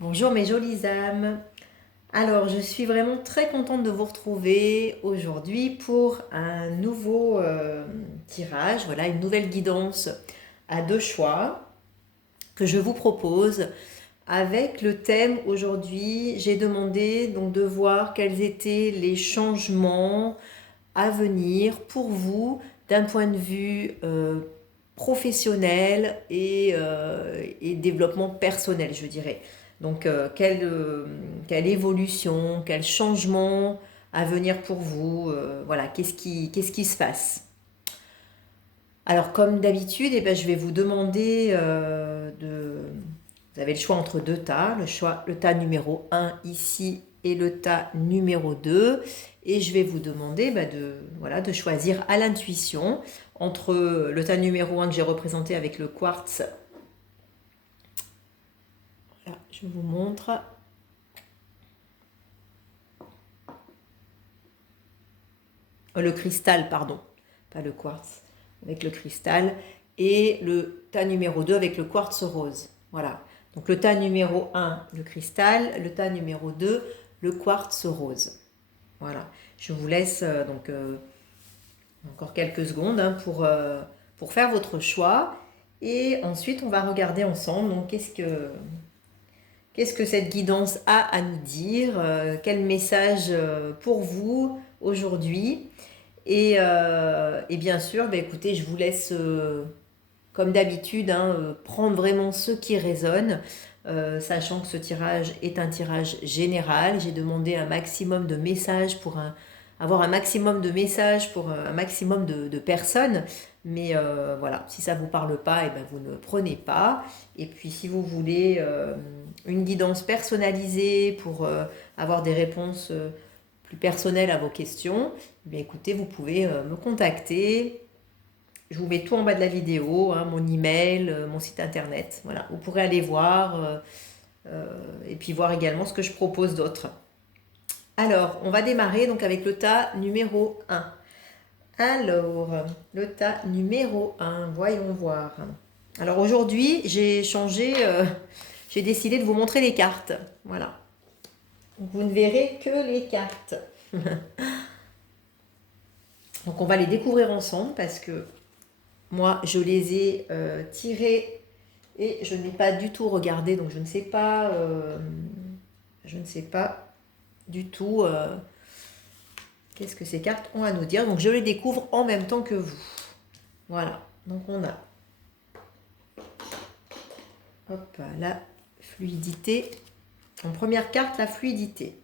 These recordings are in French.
Bonjour mes jolies âmes. Alors, je suis vraiment très contente de vous retrouver aujourd'hui pour un nouveau tirage, voilà, une nouvelle guidance à deux choix que je vous propose avec le thème aujourd'hui. J'ai demandé donc de voir quels étaient les changements à venir pour vous d'un point de vue professionnel et développement personnel, je dirais. Donc, quelle évolution, quel changement à venir pour vous, voilà, qu'est-ce qui se passe. Alors, comme d'habitude, eh ben, je vais vous demander de... Vous avez le choix entre deux tas, le tas numéro un ici et le tas numéro 2. Et je vais vous demander voilà, de choisir à l'intuition entre le tas numéro un que j'ai représenté avec le quartz. Voilà, je vous montre. Le cristal, pardon, pas le quartz, avec le cristal. Et le tas numéro 2 avec le quartz rose. Voilà. Donc le tas numéro un, le cristal. Le tas numéro 2, le quartz rose. Voilà. Je vous laisse encore quelques secondes pour faire votre choix. Et ensuite, on va regarder ensemble donc, qu'est-ce que cette guidance a à nous dire, quel message pour vous aujourd'hui. Et bien sûr, écoutez, je vous laisse, comme d'habitude, prendre vraiment ce qui résonne, sachant que ce tirage est un tirage général. J'ai demandé un maximum de messages avoir un maximum de messages pour un maximum de personnes. Mais voilà, si ça ne vous parle pas, et ben vous ne prenez pas. Et puis si vous voulez une guidance personnalisée pour avoir des réponses plus personnelles à vos questions, écoutez, vous pouvez me contacter. Je vous mets tout en bas de la vidéo, mon email, mon site internet. Voilà, vous pourrez aller voir et puis voir également ce que je propose d'autre. Alors, on va démarrer donc avec le tas numéro un. Alors, le tas numéro un, voyons voir. Alors aujourd'hui, j'ai décidé de vous montrer les cartes. Voilà. Vous ne verrez que les cartes. Donc on va les découvrir ensemble parce que moi, je les ai tirées et je n'ai pas du tout regardé, donc je ne sais pas du tout qu'est-ce que ces cartes ont à nous dire. Donc je les découvre en même temps que vous. Voilà. Donc on a la fluidité. En première carte, la fluidité.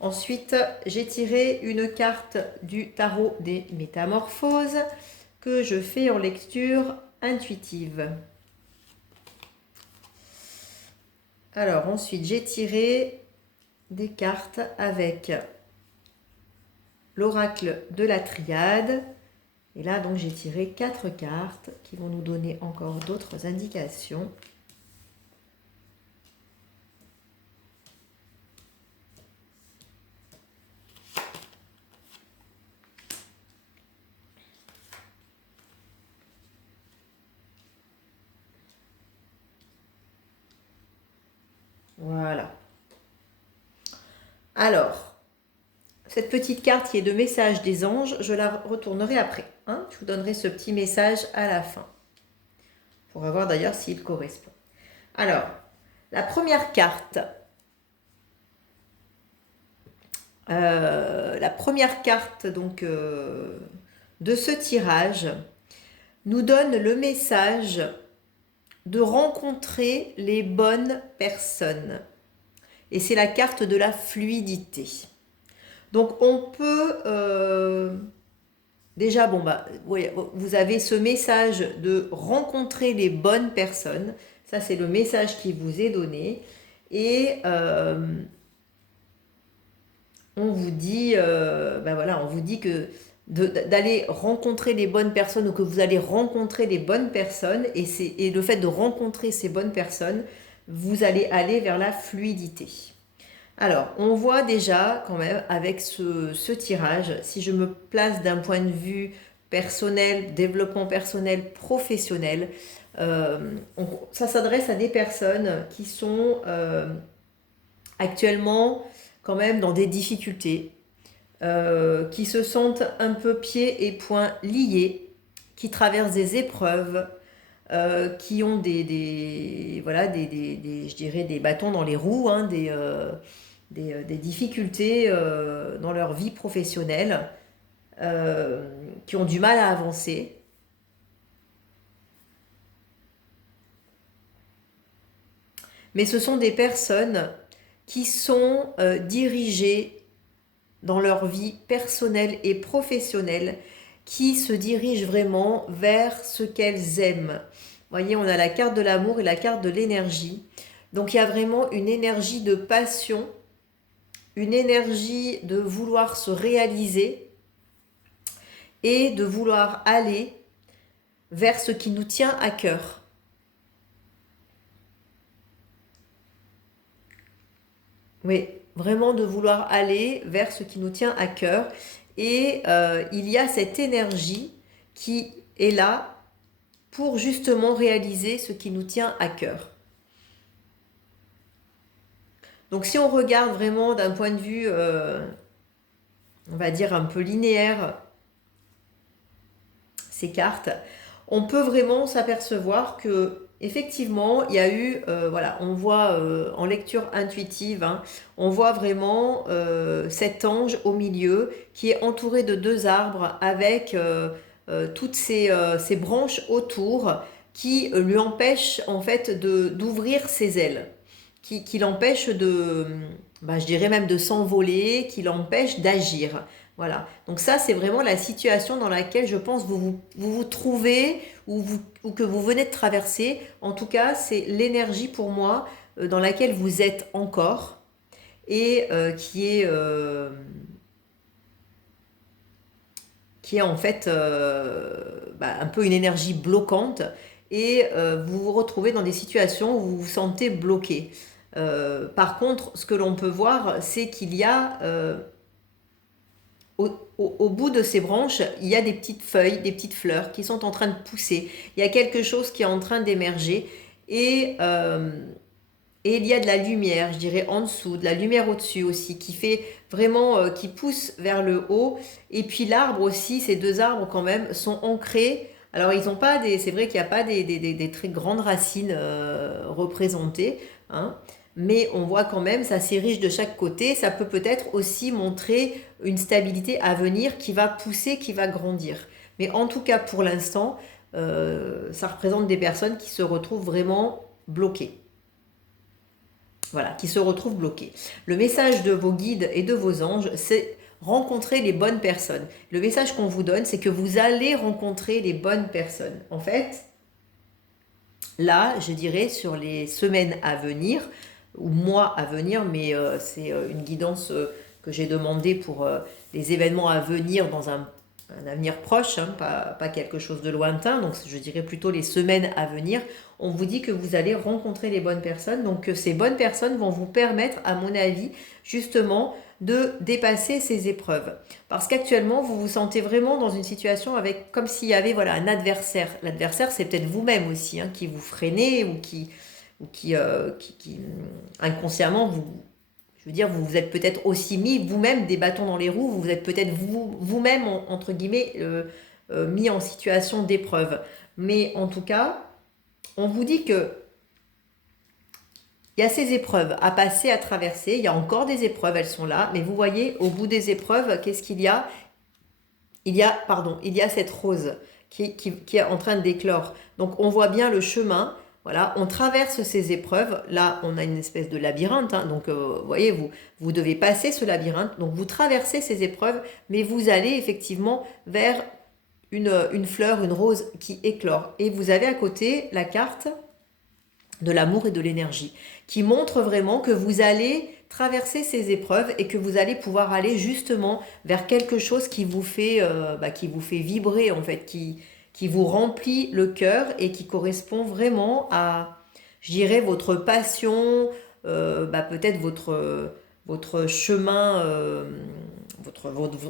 Ensuite, j'ai tiré une carte du tarot des métamorphoses que je fais en lecture intuitive. Alors ensuite, j'ai tiré des cartes avec l'oracle de la triade. Et là, donc, j'ai tiré 4 cartes qui vont nous donner encore d'autres indications. Voilà. Alors, cette petite carte qui est de message des anges, je la retournerai après. Je vous donnerai ce petit message à la fin. Pour voir d'ailleurs s'il correspond. Alors, la première carte. Donc, de ce tirage nous donne le message de rencontrer les bonnes personnes. Et c'est la carte de la fluidité. Donc on peut déjà, vous avez ce message de rencontrer les bonnes personnes. Ça, c'est le message qui vous est donné. Et on vous dit, on vous dit que d'aller rencontrer les bonnes personnes ou que vous allez rencontrer les bonnes personnes. Et le fait de rencontrer ces bonnes personnes, vous allez aller vers la fluidité. Alors, on voit déjà quand même avec ce tirage, si je me place d'un point de vue personnel, développement personnel, professionnel, Ça s'adresse à des personnes qui sont actuellement quand même dans des difficultés, qui se sentent un peu pieds et poings liés, qui traversent des épreuves, qui ont voilà, je dirais des bâtons dans les roues, hein, des difficultés dans leur vie professionnelle, qui ont du mal à avancer. Mais ce sont des personnes qui sont dirigées dans leur vie personnelle et professionnelle, qui se dirigent vraiment vers ce qu'elles aiment. Vous voyez, on a la carte de l'amour et la carte de l'énergie. Donc il y a vraiment une énergie de passion, une énergie de vouloir se réaliser et de vouloir aller vers ce qui nous tient à cœur. Oui, vraiment de vouloir aller vers ce qui nous tient à cœur. Et il y a cette énergie qui est là pour justement réaliser ce qui nous tient à cœur. Donc si on regarde vraiment d'un point de vue, on va dire un peu linéaire, ces cartes, on peut vraiment s'apercevoir que effectivement il y a eu, voilà, on voit en lecture intuitive, hein, on voit vraiment cet ange au milieu qui est entouré de deux arbres avec toutes ces branches autour qui lui empêchent en fait d'ouvrir ses ailes, qui l'empêchent de, bah, je dirais même de s'envoler, qui l'empêchent d'agir. Voilà. Donc ça, c'est vraiment la situation dans laquelle je pense vous trouvez ou que vous venez de traverser. En tout cas, c'est l'énergie pour moi dans laquelle vous êtes encore et qui est en fait bah, un peu une énergie bloquante et vous vous retrouvez dans des situations où vous vous sentez bloqué. Par contre, ce que l'on peut voir, c'est qu'il y a au bout de ces branches, il y a des petites feuilles, des petites fleurs qui sont en train de pousser. Il y a quelque chose qui est en train d'émerger et, et il y a de la lumière, je dirais en dessous, de la lumière au-dessus aussi, qui fait vraiment, qui pousse vers le haut. Et puis l'arbre aussi, ces deux arbres quand même sont ancrés. Alors ils n'ont pas c'est vrai qu'il n'y a pas des très grandes racines représentées, hein, mais on voit quand même, ça s'érige de chaque côté. Ça peut peut-être aussi montrer une stabilité à venir qui va pousser, qui va grandir. Mais en tout cas, pour l'instant, ça représente des personnes qui se retrouvent vraiment bloquées. Voilà, qui se retrouvent bloquées. Le message de vos guides et de vos anges, c'est rencontrer les bonnes personnes. Le message qu'on vous donne, c'est que vous allez rencontrer les bonnes personnes. En fait, là, je dirais sur les semaines à venir, ou mois à venir, mais c'est une guidance que j'ai demandée pour les événements à venir dans un avenir proche, hein, pas quelque chose de lointain, donc je dirais plutôt les semaines à venir. On vous dit que vous allez rencontrer les bonnes personnes, donc que ces bonnes personnes vont vous permettre, à mon avis, justement, de dépasser ces épreuves. Parce qu'actuellement, vous vous sentez vraiment dans une situation avec, comme s'il y avait voilà, un adversaire. L'adversaire, c'est peut-être vous-même aussi, hein, qui vous freinez ou qui inconsciemment, je veux dire, vous vous êtes peut-être aussi mis vous-même des bâtons dans les roues, vous êtes peut-être vous-même, entre guillemets, mis en situation d'épreuve. Mais en tout cas, on vous dit que il y a ces épreuves à passer, à traverser. Il y a encore des épreuves, elles sont là. Mais vous voyez, au bout des épreuves, qu'est-ce qu'il y a? Il y a cette rose qui est en train d'éclore. Donc on voit bien le chemin. Voilà, on traverse ces épreuves. Là, on a une espèce de labyrinthe. Hein. Donc, vous voyez, vous devez passer ce labyrinthe. Donc, vous traversez ces épreuves, mais vous allez effectivement vers une fleur, une rose qui éclore. Et vous avez à côté la carte de l'amour et de l'énergie, qui montre vraiment que vous allez traverser ces épreuves et que vous allez pouvoir aller justement vers quelque chose qui vous fait vibrer en fait, qui vous remplit le cœur et qui correspond vraiment à, je dirais, votre passion, peut-être votre chemin,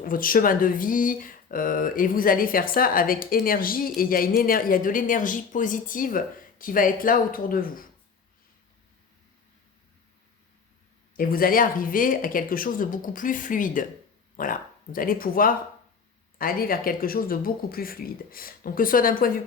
votre chemin de vie, Et vous allez faire ça avec énergie, et il y a il y a de l'énergie positive qui va être là autour de vous. Et vous allez arriver à quelque chose de beaucoup plus fluide. Voilà, vous allez pouvoir aller vers quelque chose de beaucoup plus fluide. Donc que ce soit d'un point de vue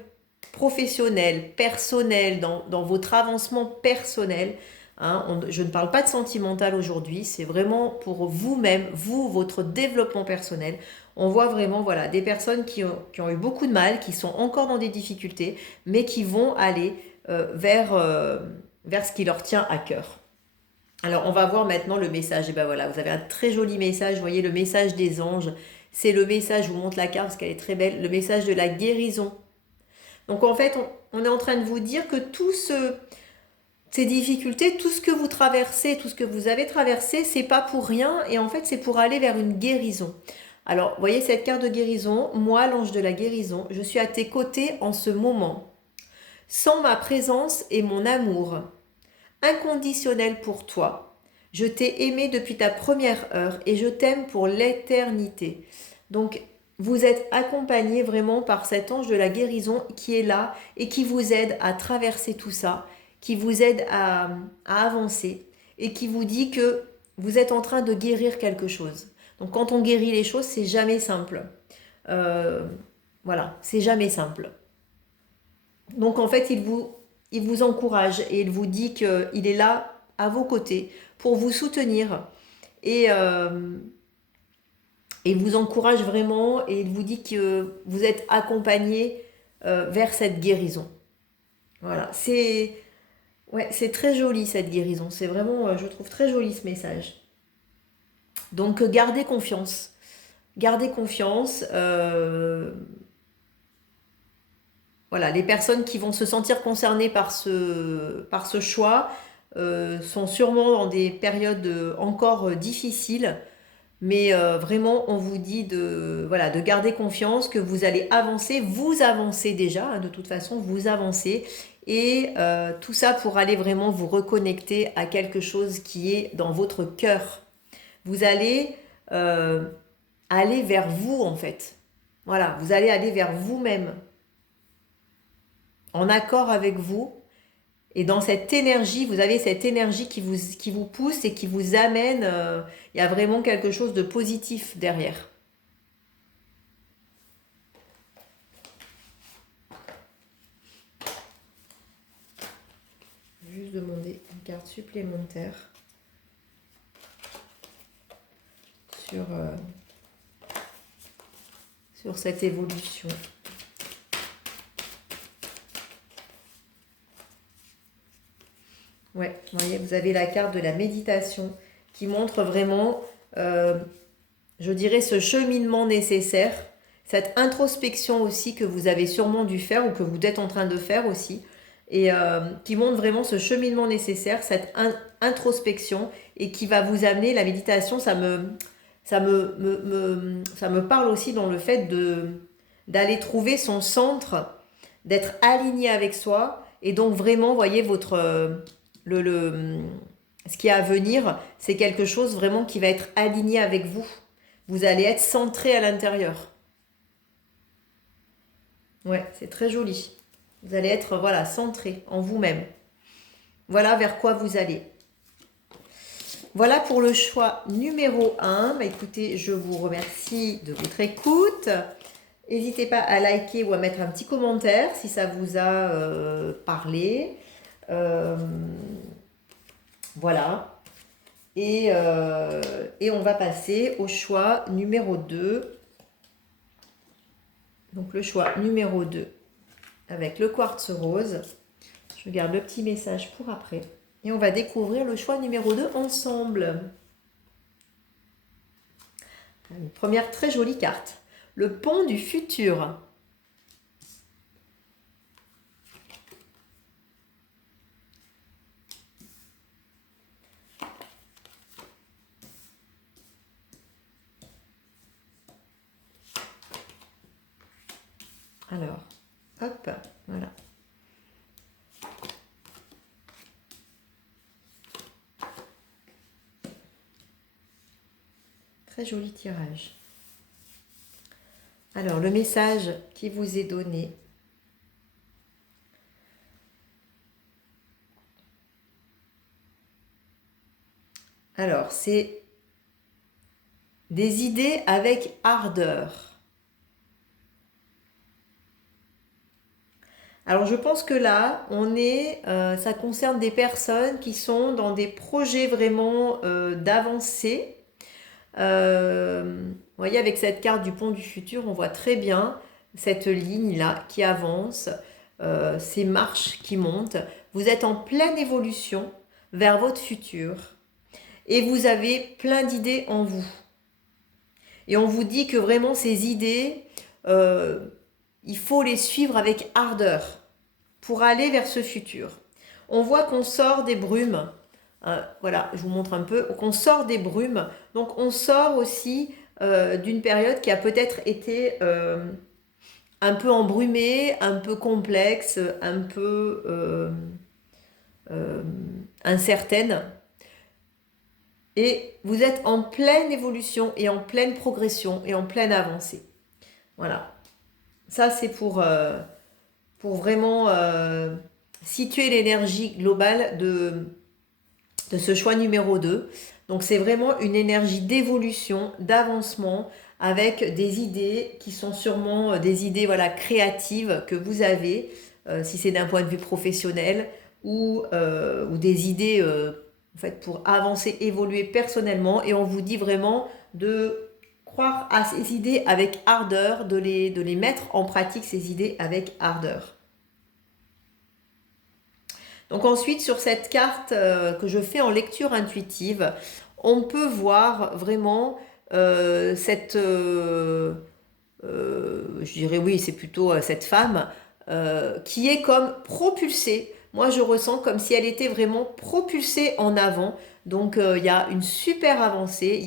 professionnel, personnel, dans votre avancement personnel, hein, je ne parle pas de sentimental aujourd'hui, c'est vraiment pour vous-même, vous, votre développement personnel. On voit vraiment voilà, des personnes qui ont eu beaucoup de mal, qui sont encore dans des difficultés, mais qui vont aller vers ce qui leur tient à cœur. Alors, on va voir maintenant le message. Et ben voilà, vous avez un très joli message. Vous voyez le message des anges. C'est le message, je vous montre la carte parce qu'elle est très belle, le message de la guérison. Donc en fait, on est en train de vous dire que ces difficultés, tout ce que vous traversez, tout ce que vous avez traversé, c'est pas pour rien. Et en fait, c'est pour aller vers une guérison. Alors, vous voyez cette carte de guérison, moi, l'ange de la guérison, je suis à tes côtés en ce moment. Sans ma présence et mon amour inconditionnel pour toi. Je t'ai aimé depuis ta première heure et je t'aime pour l'éternité. Donc, vous êtes accompagné vraiment par cet ange de la guérison qui est là et qui vous aide à traverser tout ça, qui vous aide à avancer et qui vous dit que vous êtes en train de guérir quelque chose. Donc, quand on guérit les choses, c'est jamais simple. Euh, voilà, c'est jamais simple. Donc en fait, il vous encourage et il vous dit qu'il est là à vos côtés pour vous soutenir et, euh, et il vous encourage vraiment et il vous dit que vous êtes accompagné vers cette guérison. Voilà, c'est très joli cette guérison. C'est vraiment, je trouve très joli ce message. Donc gardez confiance. Gardez confiance. Voilà, les personnes qui vont se sentir concernées par ce choix sont sûrement dans des périodes encore difficiles, mais vraiment, on vous dit voilà, de garder confiance, que vous allez avancer, vous avancez déjà, hein, de toute façon, vous avancez, et tout ça pour aller vraiment vous reconnecter à quelque chose qui est dans votre cœur. Vous allez euh, aller vers vous, en fait. Voilà, vous allez aller vers vous-même en accord avec vous. Et dans cette énergie, vous avez cette énergie qui vous pousse et qui vous amène. Il y a vraiment quelque chose de positif derrière. Je vais juste demander une carte supplémentaire sur, sur cette évolution. Ouais, vous voyez, vous avez la carte de la méditation qui montre vraiment, je dirais, ce cheminement nécessaire, cette introspection aussi que vous avez sûrement dû faire ou que vous êtes en train de faire aussi, et qui montre vraiment ce cheminement nécessaire, cette introspection, et qui va vous amener, la méditation, ça me parle aussi dans le fait d'aller trouver son centre, d'être aligné avec soi, et donc vraiment, voyez, le, ce qui est à venir, c'est quelque chose vraiment qui va être aligné avec vous. Vous allez être centré à l'intérieur. Ouais, c'est très joli. Vous allez être, voilà, centré en vous-même. Voilà vers quoi vous allez. Voilà pour le choix numéro 1. Bah, écoutez, je vous remercie de votre écoute. N'hésitez pas à liker ou à mettre un petit commentaire si ça vous a parlé. Euh, voilà. Et on va passer au choix numéro 2. Donc le choix numéro 2 avec le quartz rose. Je garde le petit message pour après. Et on va découvrir le choix numéro 2 ensemble. Une première très jolie carte. Le pont du futur. Alors, hop, voilà. Très joli tirage. Alors, le message qui vous est donné. Alors, c'est des idées avec ardeur. Alors, je pense que là, ça concerne des personnes qui sont dans des projets vraiment d'avancée. Vous voyez, avec cette carte du pont du futur, on voit très bien cette ligne-là qui avance, ces marches qui montent. Vous êtes en pleine évolution vers votre futur et vous avez plein d'idées en vous. Et on vous dit que vraiment ces idées, il faut les suivre avec ardeur pour aller vers ce futur. On voit qu'on sort des brumes. Voilà, je vous montre un peu. Qu'on sort des brumes. Donc on sort aussi d'une période qui a peut-être été un peu embrumée, un peu complexe, un peu incertaine. Et vous êtes en pleine évolution et en pleine progression et en pleine avancée. Voilà. Ça, c'est pour vraiment situer l'énergie globale de ce choix numéro 2. Donc, c'est vraiment une énergie d'évolution, d'avancement, avec des idées qui sont sûrement des idées voilà, créatives que vous avez, si c'est d'un point de vue professionnel, ou des idées en fait, pour avancer, évoluer personnellement. Et on vous dit vraiment de croire à ces idées avec ardeur, de les mettre en pratique, ces idées avec ardeur. Donc ensuite, sur cette carte que je fais en lecture intuitive, on peut voir vraiment je dirais oui, c'est plutôt cette femme qui est comme propulsée. Moi, je ressens comme si elle était vraiment propulsée en avant. Donc, il y a une super avancée.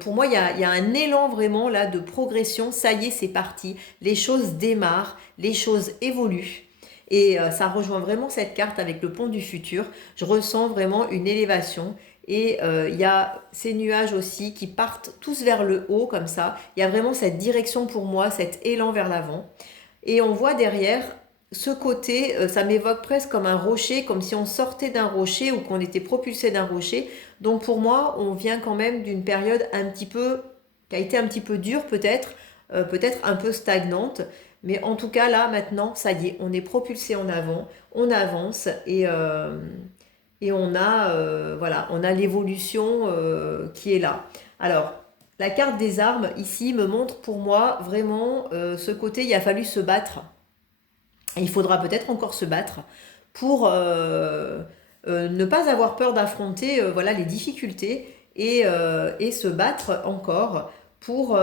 Pour moi, il y a un élan vraiment là de progression. Ça y est, c'est parti. Les choses démarrent, les choses évoluent. Et ça rejoint vraiment cette carte avec le pont du futur. Je ressens vraiment une élévation. Et il y a ces nuages aussi qui partent tous vers le haut comme ça. Il y a vraiment cette direction pour moi, cet élan vers l'avant. Et on voit derrière ce côté, ça m'évoque presque comme un rocher, comme si on sortait d'un rocher ou qu'on était propulsé d'un rocher. Donc pour moi, on vient quand même d'une période qui a été un petit peu dure peut-être, peut-être un peu stagnante. Mais en tout cas, là, maintenant, ça y est, on est propulsé en avant, on avance et voilà, on a l'évolution qui est là. Alors, la carte des armes, ici, me montre pour moi vraiment ce côté, il a fallu se battre. Et il faudra peut-être encore se battre pour ne pas avoir peur d'affronter voilà, les difficultés et se battre encore pour,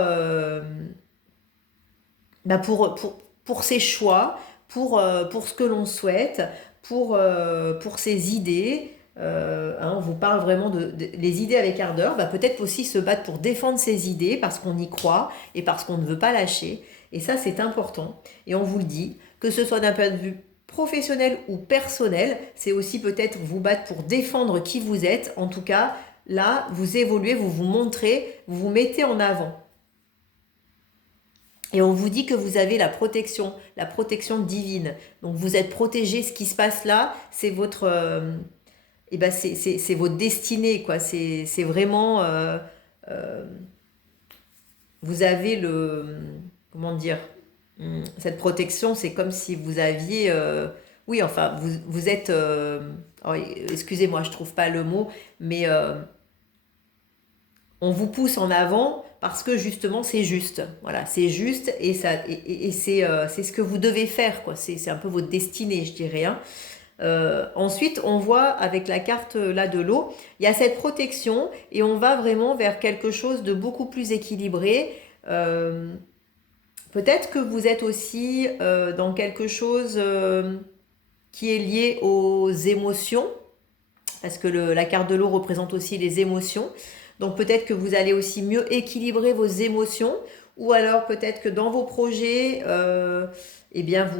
pour ses choix, pour ce que l'on souhaite, pour ses idées. On vous parle vraiment les idées avec ardeur. Peut-être aussi se battre pour défendre ses idées parce qu'on y croit et parce qu'on ne veut pas lâcher. Et ça, c'est important. Et on vous le dit, que ce soit d'un point de vue professionnel ou personnel, c'est aussi peut-être vous battre pour défendre qui vous êtes. En tout cas, là, vous évoluez, vous vous montrez, vous vous mettez en avant. Et on vous dit que vous avez la protection divine. Donc vous êtes protégé. Ce qui se passe là, c'est c'est votre destinée, quoi. C'est vraiment, vous avez comment dire, cette protection. C'est comme si vous aviez, oui, enfin, vous êtes, oh, excusez-moi, je trouve pas le mot, mais on vous pousse en avant parce que justement c'est juste. Voilà, c'est juste et c'est ce que vous devez faire, quoi. C'est un peu votre destinée, je dirais. Hein. Ensuite, on voit avec la carte là de l'eau, il y a cette protection et on va vraiment vers quelque chose de beaucoup plus équilibré. Peut-être que vous êtes aussi dans quelque chose qui est lié aux émotions, parce que la carte de l'eau représente aussi les émotions. Donc peut-être que vous allez aussi mieux équilibrer vos émotions, ou alors peut-être que dans vos projets, eh bien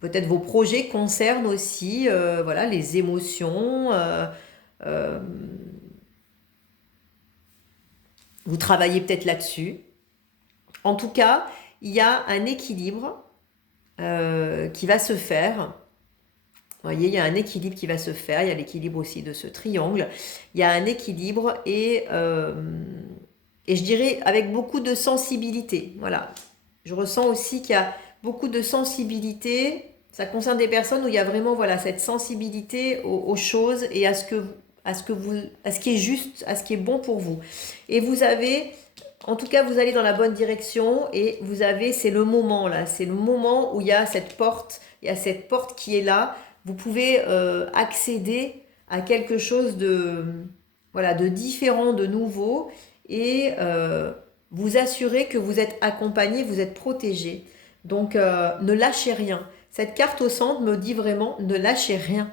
peut-être vos projets concernent aussi voilà, les émotions. Euh, Vous travaillez peut-être là-dessus. En tout cas, il y a un équilibre qui va se faire. Vous voyez, il y a un équilibre qui va se faire. Il y a l'équilibre aussi de ce triangle. Il y a un équilibre et je dirais avec beaucoup de sensibilité. Voilà. Je ressens aussi qu'il y a beaucoup de sensibilité. Ça concerne des personnes où il y a vraiment voilà, cette sensibilité aux choses et à ce qui est juste, à ce qui est bon pour vous. Et vous avez, en tout cas, vous allez dans la bonne direction et vous avez, c'est le moment là, c'est le moment où il y a cette porte qui est là. Vous pouvez accéder à quelque chose de, voilà, de différent, de nouveau et vous assurer que vous êtes accompagné, vous êtes protégé. Donc ne lâchez rien. Cette carte au centre me dit vraiment ne lâchez rien.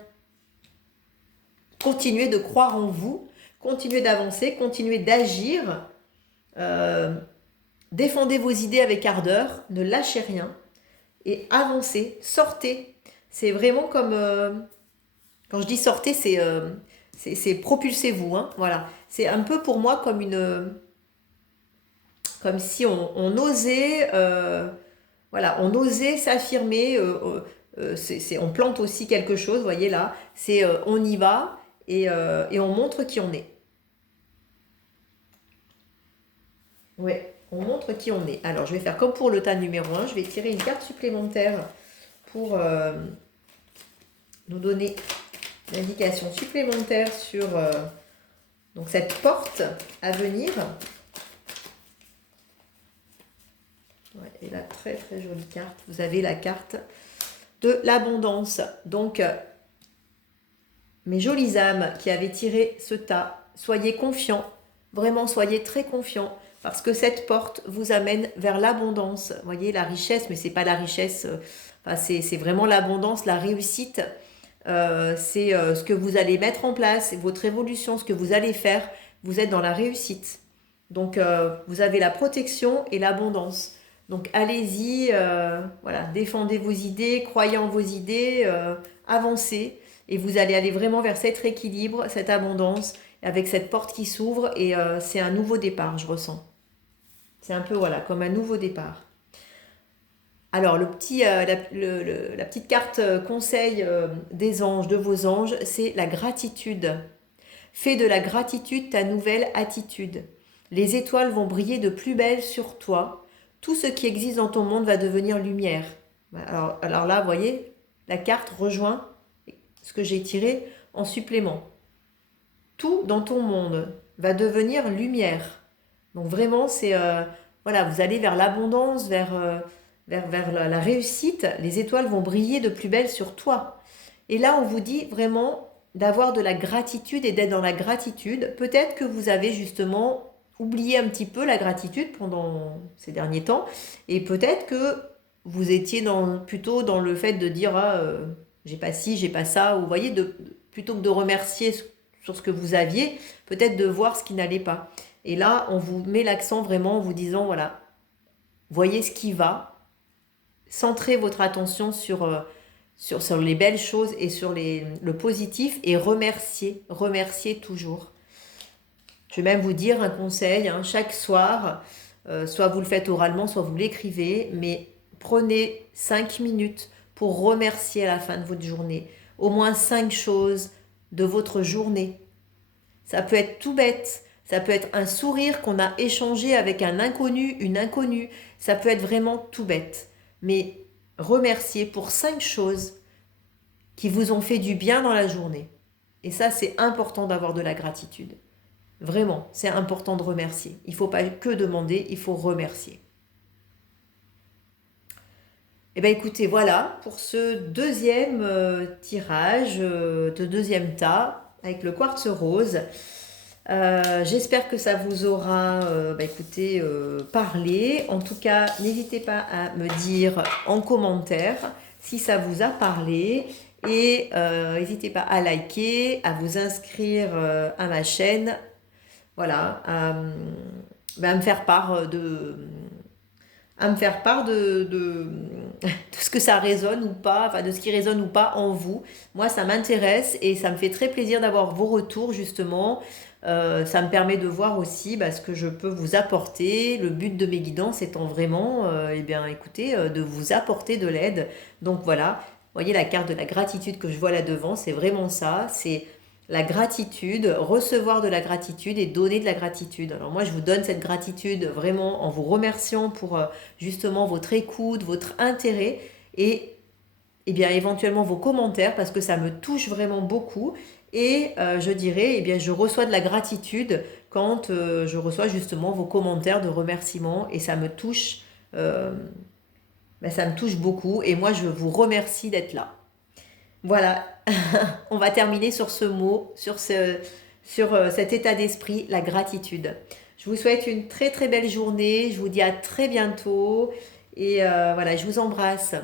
Continuez de croire en vous, continuez d'avancer, continuez d'agir. Défendez vos idées avec ardeur, ne lâchez rien et avancez, sortez. C'est vraiment comme, quand je dis sortez, c'est propulsez-vous, hein, voilà. C'est un peu pour moi comme si on osait, voilà, on osait s'affirmer. On plante aussi quelque chose, vous voyez là. C'est on y va et on montre qui on est. Ouais, on montre qui on est. Alors, je vais faire comme pour le tas numéro 1. Je vais tirer une carte supplémentaire pour nous donner une indication supplémentaire sur donc cette porte à venir. Ouais, et la très très jolie carte. Vous avez la carte de l'abondance. Donc, mes jolies âmes qui avaient tiré ce tas, soyez confiants. Vraiment, soyez très confiants. Parce que cette porte vous amène vers l'abondance. Vous voyez, la richesse, mais ce n'est pas la richesse. Enfin, c'est vraiment l'abondance, la réussite. C'est ce que vous allez mettre en place, votre évolution, ce que vous allez faire. Vous êtes dans la réussite. Donc, vous avez la protection et l'abondance. Donc, allez-y, voilà, défendez vos idées, croyez en vos idées, avancez. Et vous allez aller vraiment vers cet équilibre, cette abondance, avec cette porte qui s'ouvre. Et c'est un nouveau départ, je ressens. C'est un peu, voilà, comme un nouveau départ. Alors, la petite carte conseil des anges, de vos anges, c'est la gratitude. Fais de la gratitude ta nouvelle attitude. Les étoiles vont briller de plus belle sur toi. Tout ce qui existe dans ton monde va devenir lumière. Alors là, vous voyez, la carte rejoint ce que j'ai tiré en supplément. Tout dans ton monde va devenir lumière. Donc vraiment, c'est voilà, vous allez vers l'abondance, vers la réussite. Les étoiles vont briller de plus belle sur toi. Et là, on vous dit vraiment d'avoir de la gratitude et d'être dans la gratitude. Peut-être que vous avez justement oublié un petit peu la gratitude pendant ces derniers temps. Et peut-être que vous étiez plutôt dans le fait de dire j'ai pas ci, j'ai pas ça. Ou vous voyez, plutôt que de remercier sur ce que vous aviez, peut-être de voir ce qui n'allait pas. Et là, on vous met l'accent vraiment en vous disant, voilà, voyez ce qui va, centrez votre attention sur les belles choses et sur le positif et remerciez toujours. Je vais même vous dire un conseil, hein, chaque soir, soit vous le faites oralement, soit vous l'écrivez, mais prenez 5 minutes pour remercier à la fin de votre journée. Au moins 5 choses de votre journée. Ça peut être tout bête, ça peut être un sourire qu'on a échangé avec un inconnu, une inconnue, ça peut être vraiment tout bête. Mais remercier pour 5 choses qui vous ont fait du bien dans la journée. Et ça, c'est important d'avoir de la gratitude. Vraiment, c'est important de remercier. Il ne faut pas que demander, il faut remercier. Eh bien écoutez, voilà pour ce deuxième tirage de deuxième tas avec le quartz rose. J'espère que ça vous aura parlé. En tout cas, n'hésitez pas à me dire en commentaire si ça vous a parlé. Et n'hésitez pas à liker, à vous inscrire à ma chaîne. Voilà, à me faire part de ce que ça résonne ou pas, enfin de ce qui résonne ou pas en vous. Moi, ça m'intéresse et ça me fait très plaisir d'avoir vos retours justement. Ça me permet de voir aussi ce que je peux vous apporter. Le but de mes guidances étant vraiment, eh bien, écoutez, de vous apporter de l'aide. Donc voilà, vous voyez la carte de la gratitude que je vois là devant, c'est vraiment ça. C'est la gratitude, recevoir de la gratitude et donner de la gratitude. Alors moi, je vous donne cette gratitude vraiment en vous remerciant pour justement votre écoute, votre intérêt et eh bien, éventuellement vos commentaires parce que ça me touche vraiment beaucoup. Et je dirais, eh bien, je reçois de la gratitude quand je reçois justement vos commentaires de remerciements et euh, ça me touche beaucoup. Et moi, je vous remercie d'être là. Voilà, on va terminer sur ce mot, sur cet état d'esprit, la gratitude. Je vous souhaite une très très belle journée. Je vous dis à très bientôt et voilà, je vous embrasse.